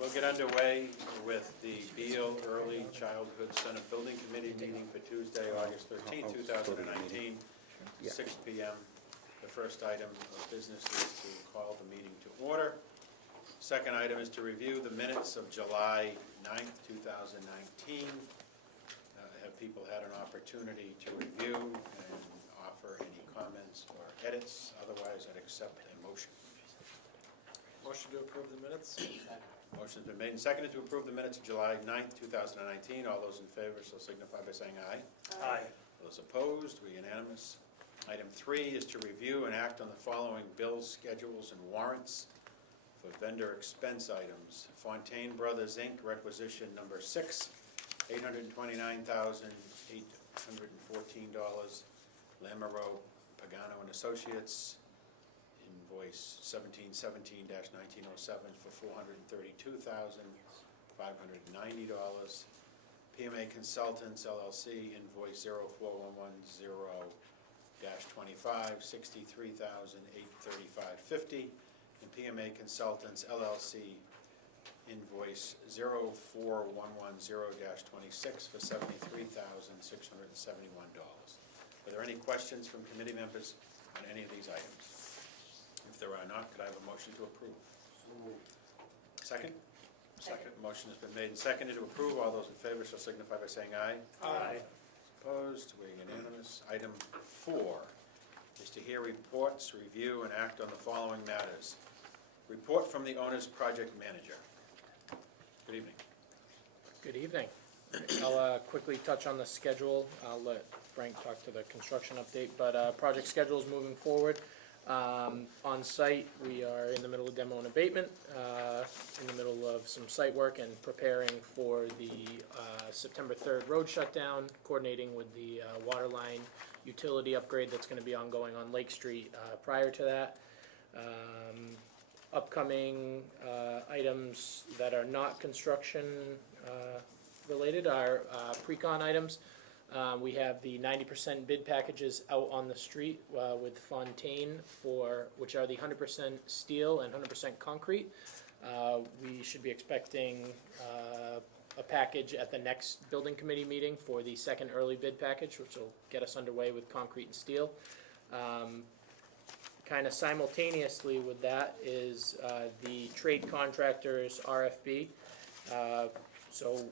We'll get underway with the Beal Early Childhood Center Building Committee meeting for Tuesday, August 13, 2019, 6 p.m. The first item of business is to call the meeting to order. Second item is to review the minutes of July 9th, 2019. Have people had an opportunity to review and offer any comments or edits? Otherwise, I'd accept a motion. Motion to approve the minutes. Motion's been made and seconded to approve the minutes of July 9th, 2019. All those in favor shall signify by saying aye. Aye. Those opposed, we're unanimous. Item 3 is to review and act on the following bills, schedules, and warrants for vendor expense items. Fontaine Brothers, Inc., requisition number 6, $829,814. Lamoureux, Pagano and Associates, invoice 1717-1907 for $432,590. PMA Consultants LLC, invoice 04110-25, $63,835.50. And PMA Consultants LLC, invoice 04110-26 for $73,671. Are there any questions from committee members on any of these items? If there are not, could I have a motion to approve? Second? Second. Motion has been made and seconded to approve. All those in favor shall signify by saying aye. Aye. Opposed? We're unanimous. Item 4 is to hear reports, review, and act on the following matters. Report from the owner's project manager. Good evening. Good evening. I'll quickly touch on the schedule. I'll let Frank talk to the construction update, but project schedule is moving forward. On site, we are in the middle of demo and abatement, in the middle of some site work and preparing for the September 3rd road shutdown, coordinating with the water line utility upgrade that's going to be ongoing on Lake Street prior to that. Upcoming items that are not construction related are pre-con items. We have the 90% bid packages out on the street with Fontaine, which are the 100% steel and 100% concrete. We should be expecting a package at the next building committee meeting for the second early bid package, which will get us underway with concrete and steel. Kind of simultaneously with that is the trade contractors RFB. So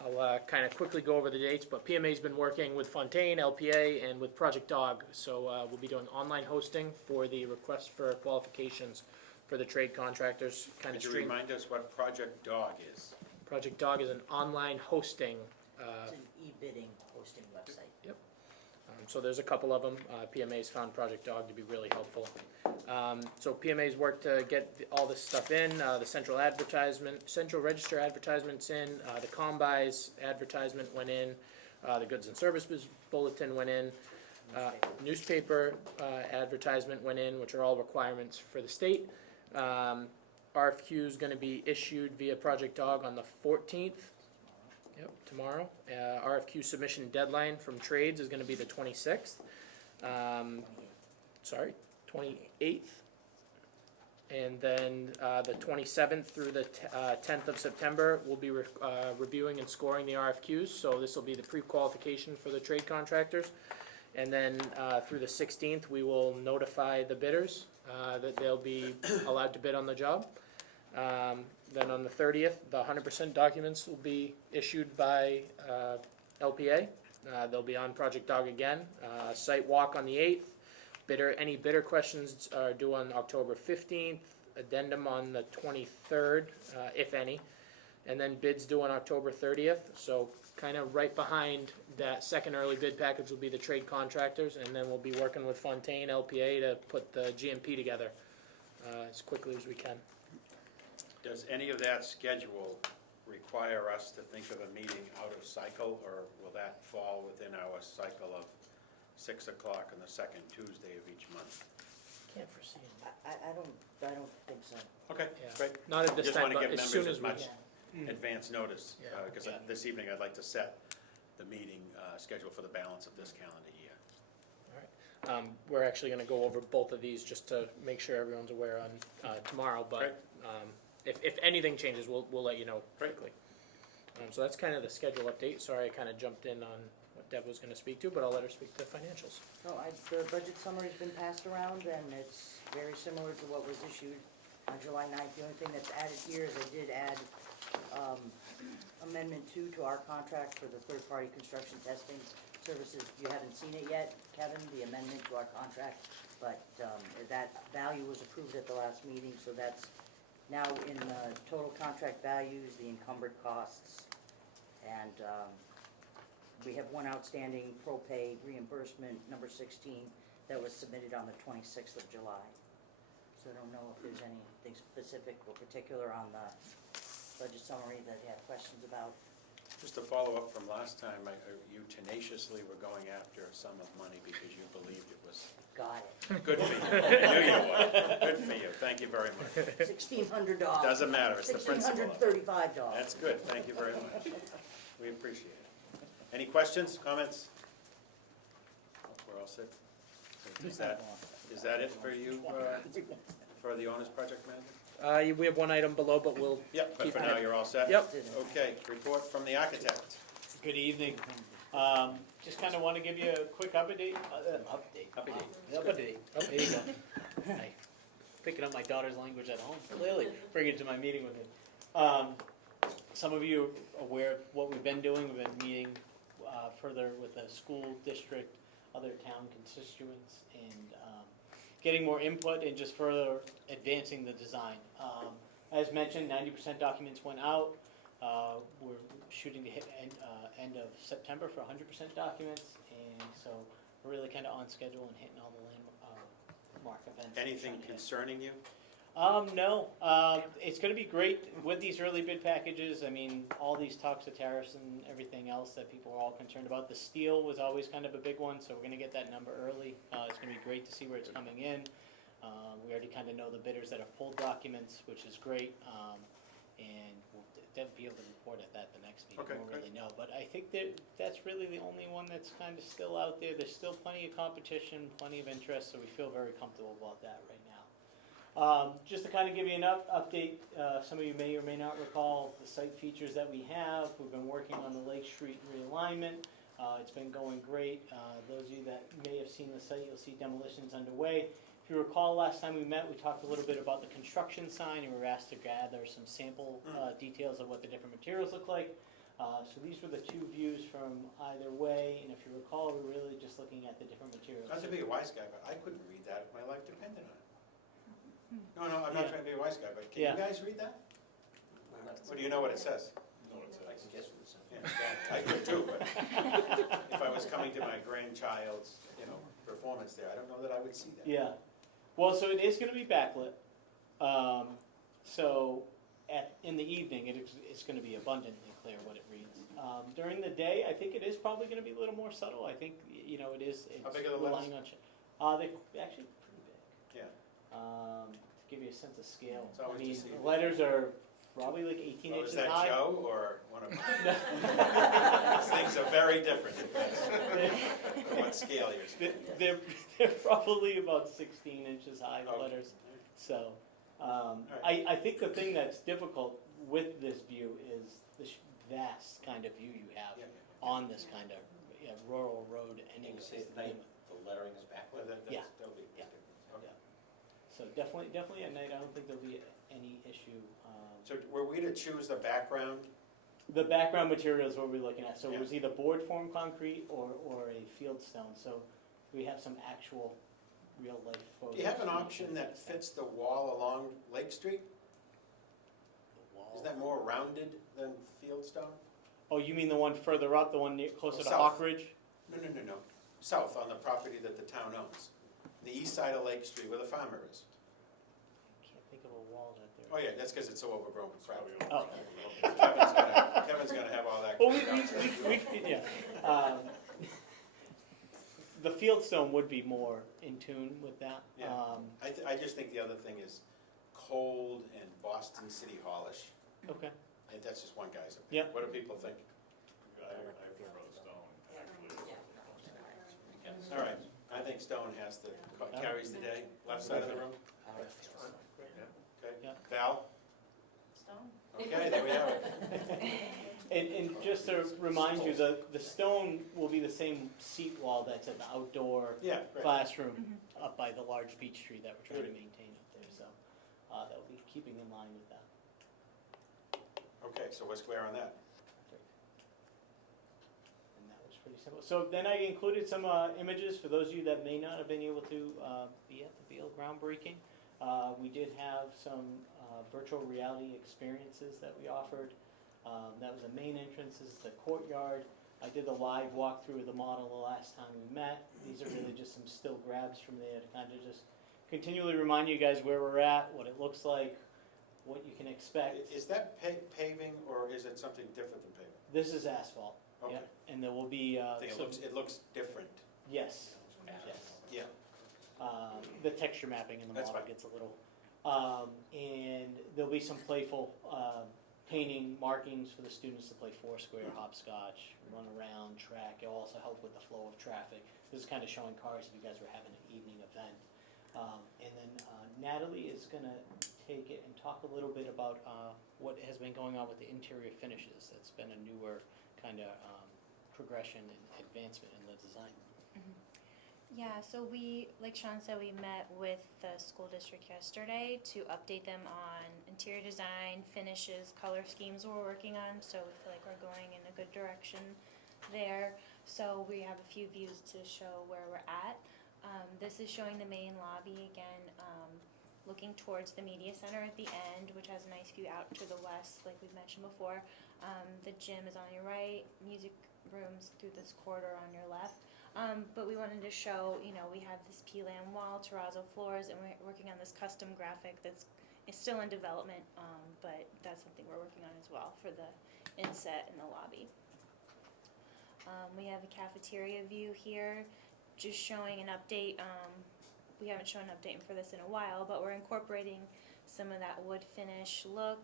I'll kind of quickly go over the dates, but PMA's been working with Fontaine, LPA, and with Project Dog. So we'll be doing online hosting for the request for qualifications for the trade contractors. Could you remind us what Project Dog is? Project Dog is an online hosting. It's an e-bidding hosting website. Yep. So there's a couple of them. PMA's found Project Dog to be really helpful. So PMA's worked to get all this stuff in, the central register advertisements in, the combis advertisement went in, the goods and services bulletin went in, newspaper advertisement went in, which are all requirements for the state. RFQ is going to be issued via Project Dog on the 14th. Yep, tomorrow. RFQ submission deadline from trades is going to be the 26th. 28th. And then the 27th through the 10th of September, we'll be reviewing and scoring the RFQs. So this will be the pre-qualification for the trade contractors. And then through the 16th, we will notify the bidders that they'll be allowed to bid on the job. Then on the 30th, the 100% documents will be issued by LPA. They'll be on Project Dog again. Site walk on the 8th. Any bidder questions are due on October 15th. Addendum on the 23rd, if any. And then bids due on October 30th. So kind of right behind that second early bid package will be the trade contractors. And then we'll be working with Fontaine, LPA to put the GMP together as quickly as we can. Does any of that schedule require us to think of a meeting out of cycle, or will that fall within our cycle of 6 o'clock on the second Tuesday of each month? Can't foresee it. I don't think so. Okay, Yeah. great. Not at this Just time, want to but give as soon members as as we much Yeah. advance notice, Yeah. because Yeah. this evening I'd like to set the meeting schedule for the balance of this calendar year. We're actually going to go over both of these just to make sure everyone's aware on tomorrow, but if anything changes, we'll let you know quickly. So that's kind of the schedule update. Sorry, I kind of jumped in on what Deb was gonna speak to, but I'll let her speak to financials. So the budget summary's been passed around, and it's very similar to what was issued on July 9th. The only thing that's added here is I did add amendment 2 to our contract for the third-party construction testing services. You haven't seen it yet, Kevin, the amendment to our contract, but that value was approved at the last meeting, so that's now in the total contract values, the encumbered costs, and we have one outstanding pro-pay reimbursement, number 16, that was submitted on the 26th of July. So I don't know if there's anything specific or particular on the budget summary that you have questions about. Just to follow up from last time, you tenaciously were going after a sum of money because you believed it was Got it. good for you. I knew you would. Good for you. Thank you very much. $1,600. Doesn't matter, it's the principle of it. $1,635. That's good, thank you very much. We appreciate it. Any questions, comments? We're all set? Is that it for you, for the owner's project manager? We have one item below, but we'll Yep, but keep for it. now, you're all set? Yep. Okay, report from the architect. Good evening. Just kind of want to give you a quick update. Update. There you go. Hey, picking up my daughter's language at home, clearly, bring it to my meeting with me. Some of you are aware of what we've been doing. We've been meeting further with the school district, other town constituents, and getting more input and just further advancing the design. As mentioned, 90% documents went out. We're shooting to hit end of September for 100% documents, and so we're really kind of on schedule and hitting all the landmark events. Anything concerning you? No, it's going to be great with these early bid packages. I mean, all these talks of tariffs and everything else that people are all concerned about. The steel was always kind of a big one, so we're going to get that number early. It's going to be great to see where it's coming in. We already kind of know the bidders that have pulled documents, which is great, and we'll be able to report at that the next meeting. Okay, We'll good. really know, but I think that's really the only one that's kind of still out there. There's still plenty of competition, plenty of interest, so we feel very comfortable about that right now. Just to kind of give you an update, some of you may or may not recall the site features that we have. We've been working on the Lake Street realignment. It's been going great. Those of you that may have seen the site, you'll see demolitions underway. If you recall, last time we met, we talked a little bit about the construction sign, and we were asked to gather some sample details of what the different materials look like. So these were the two views from either way, and if you recall, we were really just looking at the different materials. Not to be a wise guy, but I couldn't read that if my life depended on it. No, I'm not trying to be a wise guy, but can you guys read that? Or do you know what it says? Yeah, I could too, but if I was coming to my grandchild's, performance there, I don't know that I would see that. Yeah. Well, so it is going to be backlit. So in the evening, it's going to be abundantly clear what it reads. During the day, I think it is probably going to be a little more subtle. I think, it is. How big are the relying letters? on they're actually pretty big. Yeah. To give you a sense of scale. It's always I mean, deceiving. the letters are probably like 18 Oh, inches is that high. Joe or one of mine? These things are very different from what scale you're speaking. They're probably about 16 inches high, the Okay. letters. So, right. I think the thing that's difficult with this view is the vast kind of view you have Yeah. on this kind of rural road anyway. And you say at night, the lettering is Well, backlit? Yeah. that'll be Yeah. different. Okay. So definitely at night, I don't think there'll be any issue. So were we to choose the background? The background material is what we're looking at. So Yeah. it was either board form concrete or a field stone. So we have some actual real life photos. Do you have an option that fits the wall along Lake Street? The wall. Is that more rounded than Fieldstone? Oh, you mean the one further up, the one closer to South. Hawk Ridge? No. South on the property that the town owns. The east side of Lake Street where the farmer is. Can't think of a wall that there. Oh yeah, that's because it's so overgrown with crap. Oh. Kevin's gonna have all that. Well, cleaned out. we yeah. The fieldstone would be more in tune with that. Yeah. I just think the other thing is cold and Boston City Hallish. Okay. That's just one guy's opinion. Yeah. What do people think? I prefer the stone, actually. All right, I think stone carries the day, left side of the room. Okay, Yeah. Val? Okay, there we have it. And just to remind you, the stone will be the same seat wall that's at the outdoor Yeah, great. classroom up by the large beech tree that we're trying to maintain up there, so that will be keeping in line with that. Okay, so we're square on that. And that was pretty simple. So then I included some images for those of you that may not have been able to be at the Beal groundbreaking. We did have some virtual reality experiences that we offered. That was the main entrance, this is the courtyard. I did the live walkthrough of the model the last time we met. These are really just some still grabs from there to kind of just continually remind you guys where we're at, what it looks like, what you can expect. Is that paving or is it something different than paving? This is asphalt, Okay. yep. And there will be, I think it looks different. yes, yes. Yeah. The texture mapping in the That's model fine. gets a little, and there'll be some playful painting markings for the students to play foursquare, hopscotch, run around, track. It'll also help with the flow of traffic. This is kind of showing cars if you guys were having an evening event. And then Natalie is going to take it and talk a little bit about what has been going on with the interior finishes. That's been a newer kind of progression and advancement in the design. Yeah, so we, like Sean said, we met with the school district yesterday to update them on interior design, finishes, color schemes we're working on, so we feel like we're going in a good direction there. So we have a few views to show where we're at. This is showing the main lobby again, looking towards the media center at the end, which has a nice view out to the west, like we've mentioned before. The gym is on your right, music rooms through this corridor on your left. But we wanted to show, we have this P-lam wall, terrazzo floors, and we're working on this custom graphic that's still in development, but that's something we're working on as well for the inset in the lobby. We have a cafeteria view here, just showing an update. We haven't shown an update for this in a while, but we're incorporating some of that wood finish look.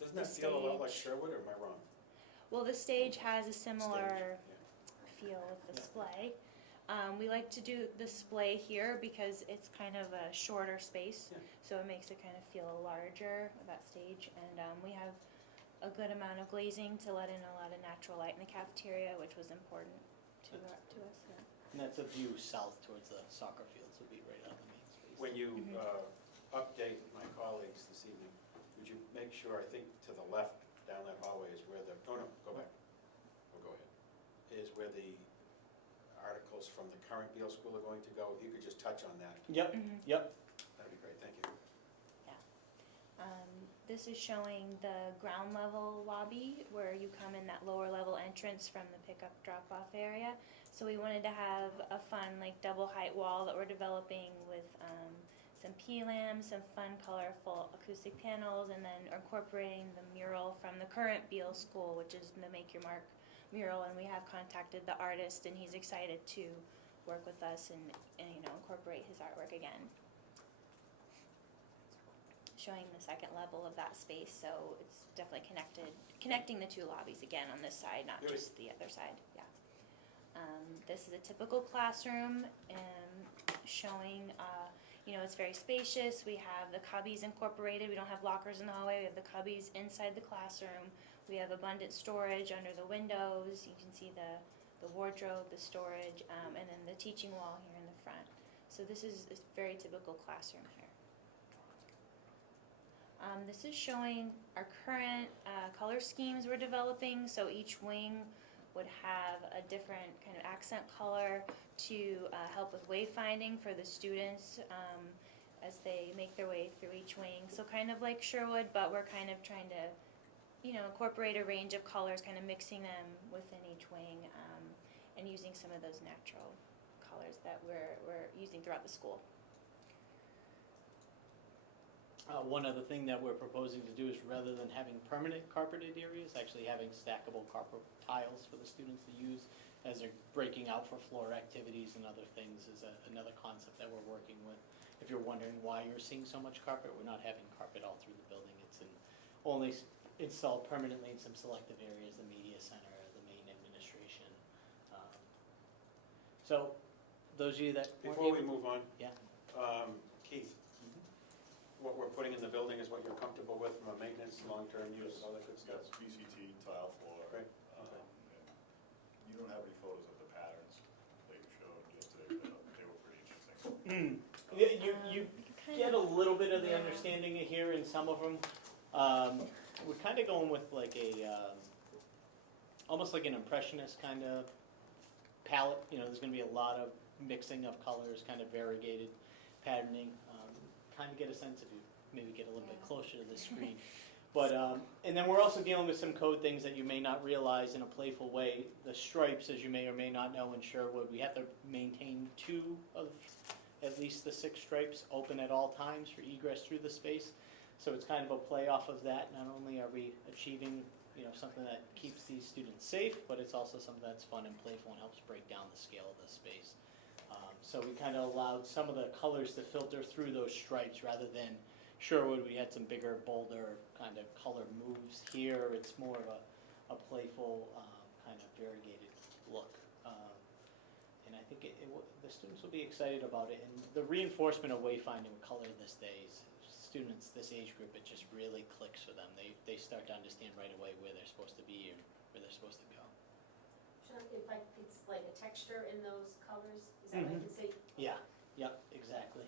Doesn't that feel a lot like Sherwood, or am I wrong? Well, the stage has a similar Stage, feel with the display. We like to do the display here because it's kind of a shorter space, Yeah. so it makes it kind of feel larger, that stage. And we have a good amount of glazing to let in a lot of natural light in the cafeteria, which was important to us. Yeah. And that's a view south towards the soccer fields, would be right on the main space. When you update my colleagues this evening, would you make sure, I think to the left down that hallway is where the, oh no, go back. Oh, go ahead. Is where the articles from the current Beal School are going to go. If you could just touch on that, Yep, yep. that'd be great, thank you. This is showing the ground level lobby where you come in that lower level entrance from the pickup drop off area. So we wanted to have a fun double height wall that we're developing with some P-lam, some fun colorful acoustic panels, and then incorporating the mural from the current Beal School, which is the Make Your Mark mural. And we have contacted the artist, and he's excited to work with us and incorporate his artwork again. Showing the second level of that space, so it's definitely connecting the two lobbies again on this side, not Really? just the other side. Yeah. This is a typical classroom, and showing, it's very spacious. We have the cubbies incorporated. We don't have lockers in the hallway. We have the cubbies inside the classroom. We have abundant storage under the windows. You can see the wardrobe, the storage, and then the teaching wall here in the front. So this is a very typical classroom here. This is showing our current color schemes we're developing. So each wing would have a different kind of accent color to help with wayfinding for the students as they make their way through each wing. So kind of like Sherwood, but we're kind of trying to, incorporate a range of colors, kind of mixing them within each wing and using some of those natural colors that we're using throughout the school. One other thing that we're proposing to do is rather than having permanent carpeted areas, actually having stackable carpet tiles for the students to use as they're breaking out for floor activities and other things is another concept that we're working with. If you're wondering why you're seeing so much carpet, we're not having carpet all through the building. It's only installed permanently in some selective areas, the media center, the main administration. So those of you that weren't Before we able- move on, Yeah. Keith, what we're putting in the building is what you're comfortable with from a maintenance, long-term use, all that good stuff? Yes, VCT, tile floor. Great, Um, okay. and You don't have any photos of the patterns that you showed yesterday, but they were pretty interesting. You get a little bit of the understanding here in some of them. We're kind of going with like almost like an impressionist kind of palette. There's going to be a lot of mixing of colors, kind of variegated patterning. Kind of get a sense if you maybe get a little bit closer to the screen. But and then we're also dealing with some code things that you may not realize in a playful way. The stripes, as you may or may not know in Sherwood, we have to maintain 2 of at least the 6 stripes open at all times for egress through the space. So it's kind of a play off of that. Not only are we achieving something that keeps these students safe, but it's also something that's fun and playful and helps break down the scale of the space. So we kind of allowed some of the colors to filter through those stripes rather than Sherwood. We had some bigger, bolder kind of color moves. Here it's more of a playful kind of variegated look. And I think the students will be excited about it. And the reinforcement of wayfinding color this days, students this age group, it just really clicks for them. They start to understand right away where they're supposed to be and where they're supposed to go. Sean, it's like a texture in those colors, is that what I can see? Yeah, yep, exactly.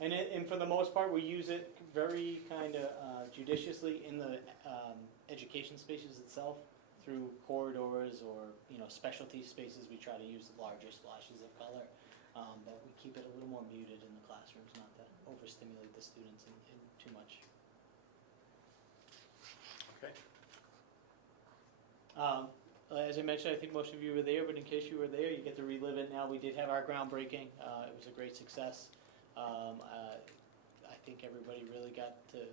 And for the most part, we use it very kind of judiciously in the education spaces itself, through corridors or specialty spaces. We try to use the larger splashes of color, but we keep it a little more muted in the classrooms, not to overstimulate the students in too much. Okay. As I mentioned, I think most of you were there, but in case you were there, you get to relive it now. We did have our groundbreaking. It was a great success. I think everybody really got to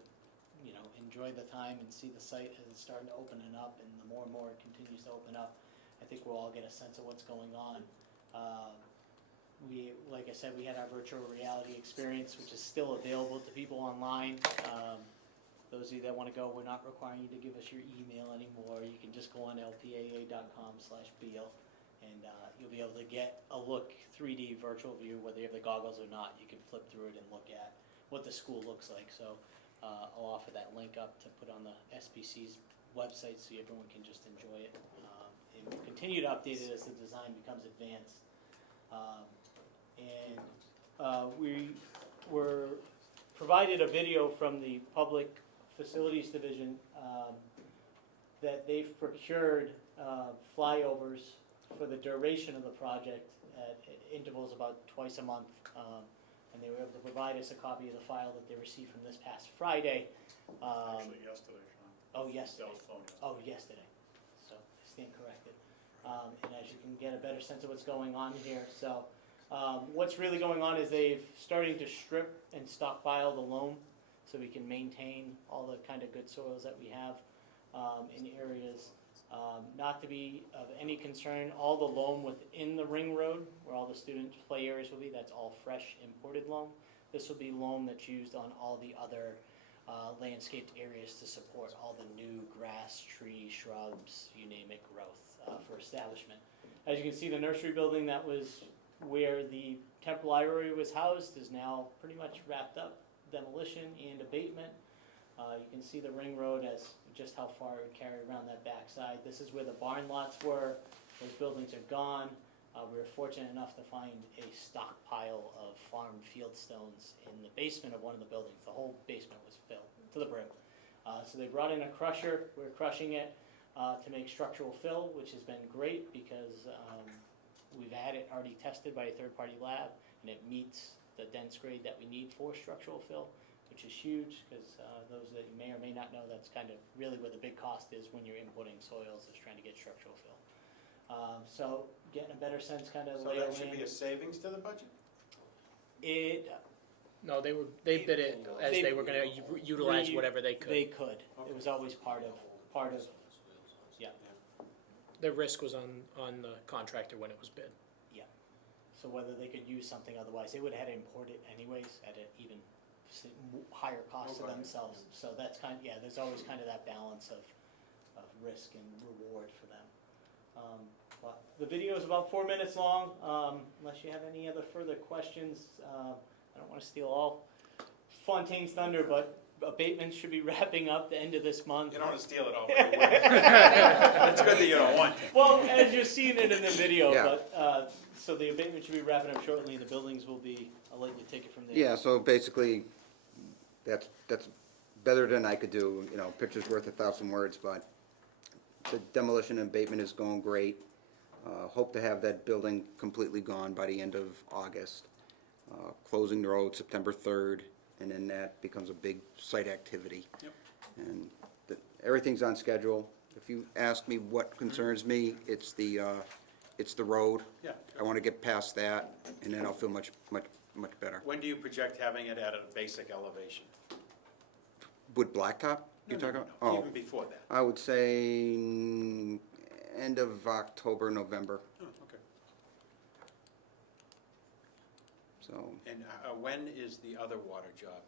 enjoy the time and see the site as it's starting to open up, and the more and more it continues to open up, I think we'll all get a sense of what's going on. Like I said, we had our virtual reality experience, which is still available to people online. Those of you that want to go, we're not requiring you to give us your email anymore. You can just go on lpaa.com/Beal, and you'll be able to get a look, 3D virtual view, whether you have the goggles or not. You can flip through it and look at what the school looks like. So I'll offer that link up to put on the SPC's website so everyone can just enjoy it. And we'll continue to update it as the design becomes advanced. We were provided a video from the Public Facilities Division that they've procured flyovers for the duration of the project at intervals about twice a month. And they were able to provide us a copy of the file that they received from this past Friday. Actually, yesterday, Sean. Oh, yesterday. That was phone yesterday. Oh, yesterday. So I stand corrected. And as you can get a better sense of what's going on here. So what's really going on is they've starting to strip and stockpile the loam so we can maintain all the kind of good soils that we have in areas. Not to be of any concern, all the loam within the ring road, where all the student play areas will be, that's all fresh imported loam. This will be loam that's used on all the other landscaped areas to support all the new grass, trees, shrubs, you name it, growth for establishment. As you can see, the nursery building that was where the temp library was housed is now pretty much wrapped up, demolition and abatement. You can see the ring road as just how far it would carry around that backside. This is where the barn lots were. Those buildings are gone. We were fortunate enough to find a stockpile of farm field stones in the basement of one of the buildings. The whole basement was filled to the brim. So they brought in a crusher. We're crushing it to make structural fill, which has been great because we've had it already tested by a third-party lab, and it meets the dense grade that we need for structural fill, which is huge because those that you may or may not know, that's kind of really where the big cost is when you're inputting soils, is trying to get structural fill. So getting a better sense kind of So that should be a savings to the budget? No, they bid it as they were gonna utilize whatever they could. They could. It was always part of, yeah. The risk was on the contractor when it was bid. So whether they could use something otherwise, they would have had to import it anyways at an even higher cost to themselves. So that's there's always kind of that balance of risk and reward for them. But the video is about 4 minutes long. Unless you have any other further questions, I don't want to steal all Fontaine's thunder, but abatements should be wrapping up the end of this month. You don't want to steal it all, but you will. It's good that you don't want to. Well, as you're seeing it in the video, Yeah. but, so the abatement should be wrapping up shortly, and the buildings will be, I'll let you take it from there. Yeah, so basically, that's better than I could do, you know, picture's worth 1,000 words, but the demolition and abatement is going great. Hope to have that building completely gone by the end of August. Closing the road September 3rd, and then that becomes a big site activity. Yep. And everything's on schedule. If you ask me what concerns me, it's the road. Yeah. I want to get past that, and then I'll feel much better. When do you project having it at a basic elevation? Wood blacktop, you No, talking no, about? no, Oh, even before that. I would say end of October, November, Oh, okay. so. And when is the other water job?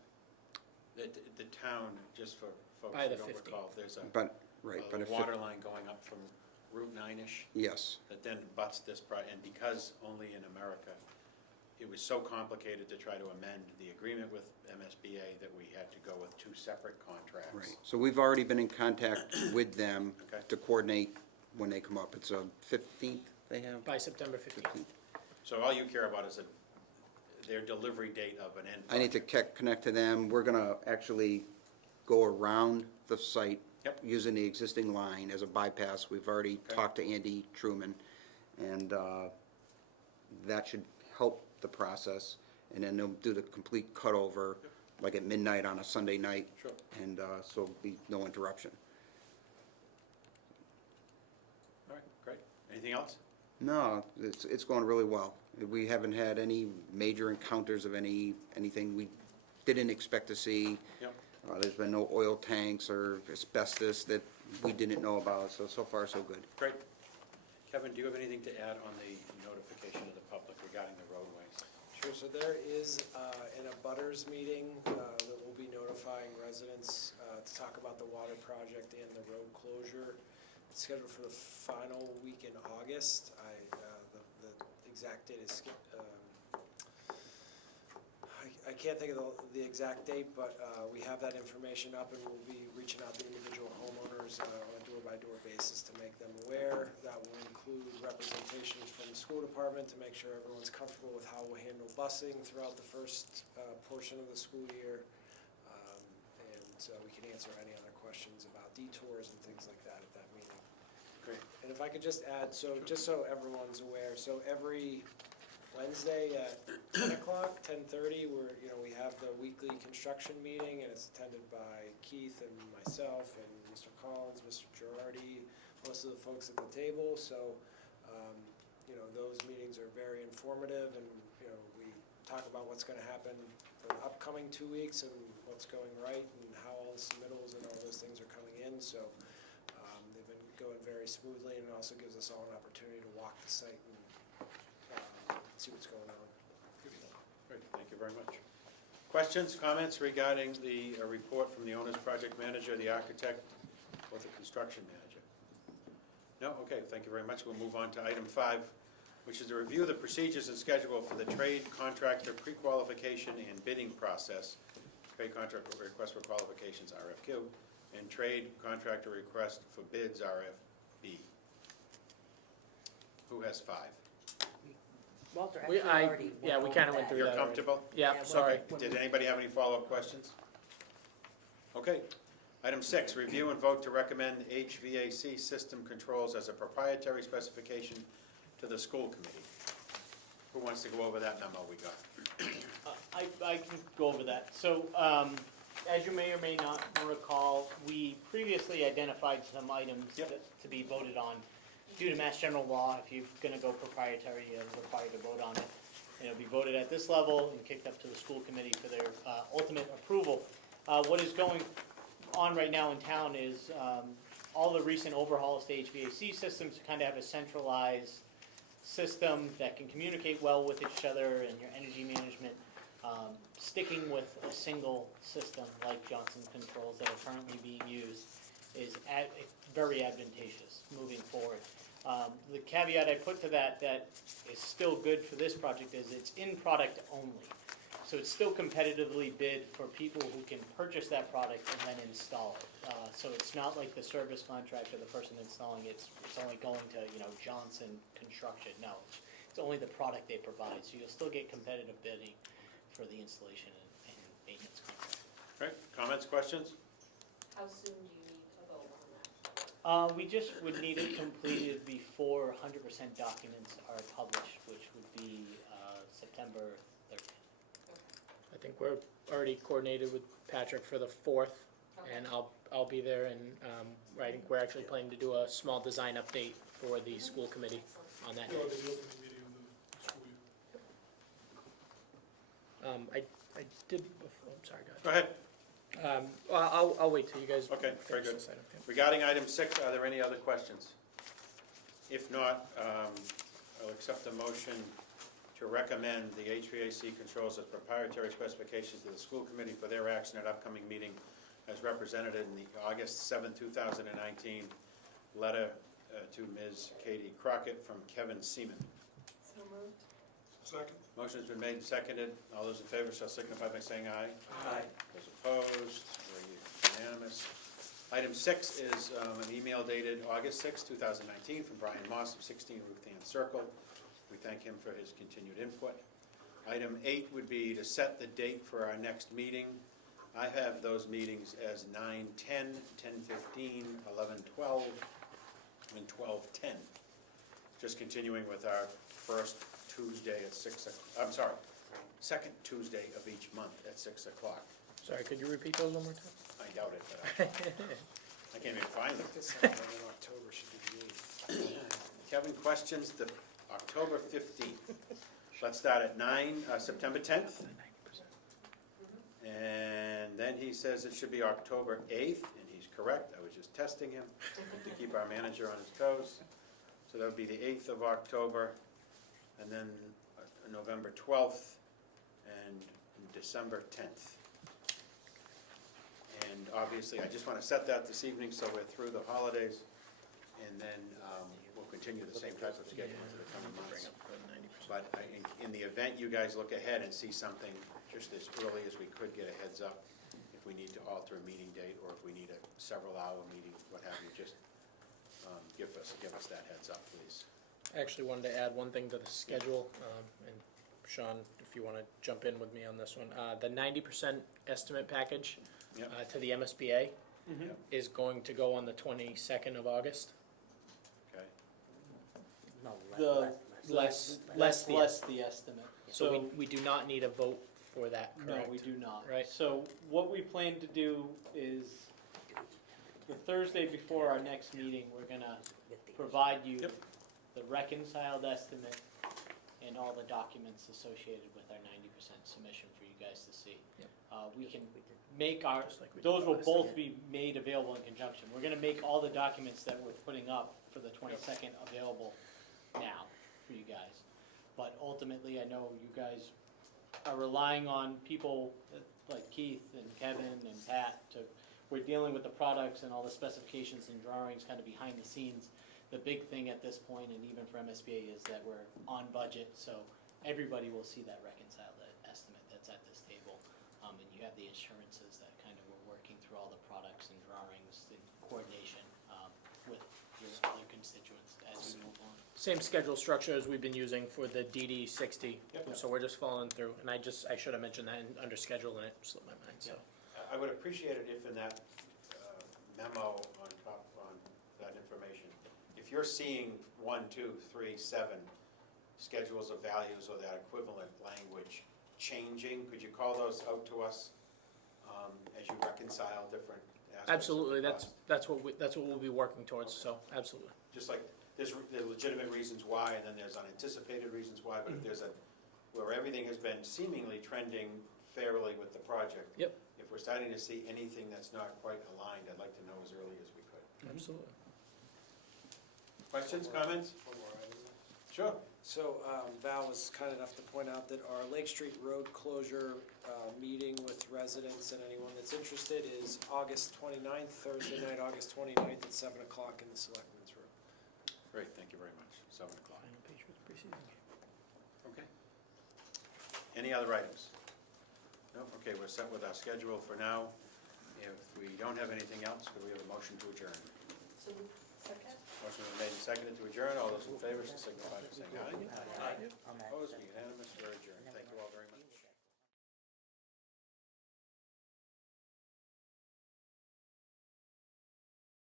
The town, just for folks By who the don't 15th. recall, there's But, right, but a if, water line going up from Route 9-ish yes, that then butts this, and because only in America, it was so complicated to try to amend the agreement with MSBA that we had to go with two separate contracts. right. So we've already been in contact with them Okay. to coordinate when they come up. It's a 15th they have? By September 15th. So all you care about is their delivery date of an end I need to connect to them. We're gonna actually go around the site Yep. using the existing line as a bypass. We've already Okay. talked to Andy Truman, and that should help the process. And then they'll do the complete cutover, like at midnight on a Sunday night, Sure. and so be no interruption. All right, great. Anything else? No, it's going really well. We haven't had any major encounters of anything we didn't expect to see. Yep. There's been no oil tanks or asbestos that we didn't know about, so far so good. Great. Kevin, do you have anything to add on the notification of the public regarding the roadways? Sure, so there is an abutters meeting that will be notifying residents to talk about the water project and the road closure. It's scheduled for the final week in August. The exact date is, I can't think of the exact date, but we have that information up, and we'll be reaching out to individual homeowners on a door-by-door basis to make them aware. That will include representations from the school department to make sure everyone's comfortable with how we'll handle busing throughout the first portion of the school year. And we can answer any other questions about detours and things like that at that meeting. Great. And if I could just add, so just so everyone's aware, so every Wednesday at 10 o'clock, 10:30, we have the weekly construction meeting, and it's attended by Keith and myself and Mr. Collins, Mr. Girardi, most of the folks at the table. So, those meetings are very informative, and, we talk about what's gonna happen for the upcoming 2 weeks and what's going right and how all the submittals and all those things are coming in. So, they've been going very smoothly, and it also gives us all an opportunity to walk the site and see what's going on. Great, thank you very much. Questions, comments regarding the report from the owner's project manager, the architect, or the construction manager? No? Okay, thank you very much. We'll move on to item 5, which is a review of the procedures and schedule for the trade contractor pre-qualification and bidding process, trade contractor request for qualifications, RFQ, and trade contractor request for bids, RFB. Who has 5? Walter, We, actually I, already yeah, we went kinda over went that. through You're that already. comfortable? Yeah, Yeah, sorry. Okay. Did anybody have any follow-up questions? Okay. Item 6, review and vote to recommend HVAC system controls as a proprietary specification to the school committee. Who wants to go over that memo we got? I can go over that. So, as you may or may not recall, we previously identified some items Yep. to be voted on. Due to Mass General Law, if you're gonna go proprietary, you're required to vote on it. And it'll be voted at this level and kicked up to the school committee for their ultimate approval. What is going on right now in town is all the recent overhauls to HVAC systems kind of have a centralized system that can communicate well with each other and your energy management. Sticking with a single system like Johnson Controls that are currently being used is very advantageous moving forward. The caveat I put to that is still good for this project is it's in product only. So it's still competitively bid for people who can purchase that product and then install it. So it's not like the service contract or the person installing it's only going to, Johnson Construction. No, it's only the product they provide. So you'll still get competitive bidding for the installation and maintenance contract. Great, comments, questions? How soon do you need a vote on that? We just would need it completed before 100% documents are published, which would be September 30th. I think we're already coordinated with Patrick for the 4th, and I'll be there, and I think we're actually planning to do a small design update for the school committee on that day. I did, I'm sorry, Go ahead. well, I'll wait till you guys. Okay, very finish good. this item. Yep. Regarding item 6, are there any other questions? If not, I'll accept a motion to recommend the HVAC controls as proprietary specifications to the school committee for their action at upcoming meeting as represented in the August 7, 2019 letter to Ms. Katie Crockett from Kevin Seaman. So moved. Second. Motion's been made and seconded. All those in favor shall signify by saying aye. Aye. Those opposed, very unanimous. Item 6 is an email dated August 6, 2019 from Brian Moss of 16 Ruth Ann Circle. We thank him for his continued input. Item 8 would be to set the date for our next meeting. I have those meetings as 9:10, 10:15, 11:12, and 12:10. Just continuing with our first Tuesday at 6 o'clock, I'm sorry, second Tuesday of each month at 6 o'clock. Sorry, could you repeat those one more time? I doubt it, but I can't even find them. This one in October should be the 8th. Kevin, questions, the October 15th. Let's start at September 10th. And then he says it should be October 8th, and he's correct. I was just testing him to keep our manager on his toes. So that would be the 8th of October, and then November 12th, and December 10th. And obviously, I just want to set that this evening so we're through the holidays, and then we'll continue the same type of schedule into the coming months. But in the event you guys look ahead and see something just as early as we could, get a heads up if we need to alter a meeting date, or if we need a several-hour meeting, what have you, just give us that heads up, please. I actually wanted to add one thing to the schedule, and Sean, if you want to jump in with me on this one. The 90% estimate package Yep. to the MSBA Yep. is going to go on the 22nd of August. Okay. No, The- Less That's the less the estimate. So we do not need a vote for that, correct? No, we do not. Right. So what we plan to do is, the Thursday before our next meeting, we're gonna provide you Yep. the reconciled estimate and all the documents associated with our 90% submission for you guys to see. Yep. We can make our, Just like we did those will last both time. be made available in conjunction. We're gonna make all the documents that we're putting up for the 22nd available now for you guys. But ultimately, I know you guys are relying on people like Keith and Kevin and Pat to, we're dealing with the products and all the specifications and drawings kind of behind the scenes. The big thing at this point, and even for MSBA, is that we're on budget, so everybody will see that reconciled estimate that's at this table. And you have the insurances that kind of we're working through all the products and drawings and coordination with your other constituents as we move on. Same schedule structure as we've been using for the DD 60. Yep. So we're just following through, and I should have mentioned that under schedule, and it slipped my mind, so. I would appreciate it if in that memo on top, on that information, if you're seeing 1, 2, 3, 7 schedules of values or that equivalent language changing, could you call those out to us as you reconcile different aspects of the Absolutely, cost? that's what we'll be working towards, so, absolutely. Just like, there's legitimate reasons why, and then there's unanticipated reasons why, but if there's where everything has been seemingly trending fairly with the project. Yep. If we're starting to see anything that's not quite aligned, I'd like to know as early as we could. Absolutely. Questions, comments? One more item. Sure. So Val was kind enough to point out that our Lake Street Road closure meeting with residents and anyone that's interested is August 29th, Thursday night, August 29th at 7 o'clock in the Selectmen's Room. Great, thank you very much. 7 o'clock. Final Patriots preseason game. Okay. Any other items? No, okay, we're set with our schedule for now. If we don't have anything else, could we have a motion to adjourn? So, second? Motion been made and seconded to adjourn. All those in favor, signify by saying aye. On that. Opposed, be unanimous.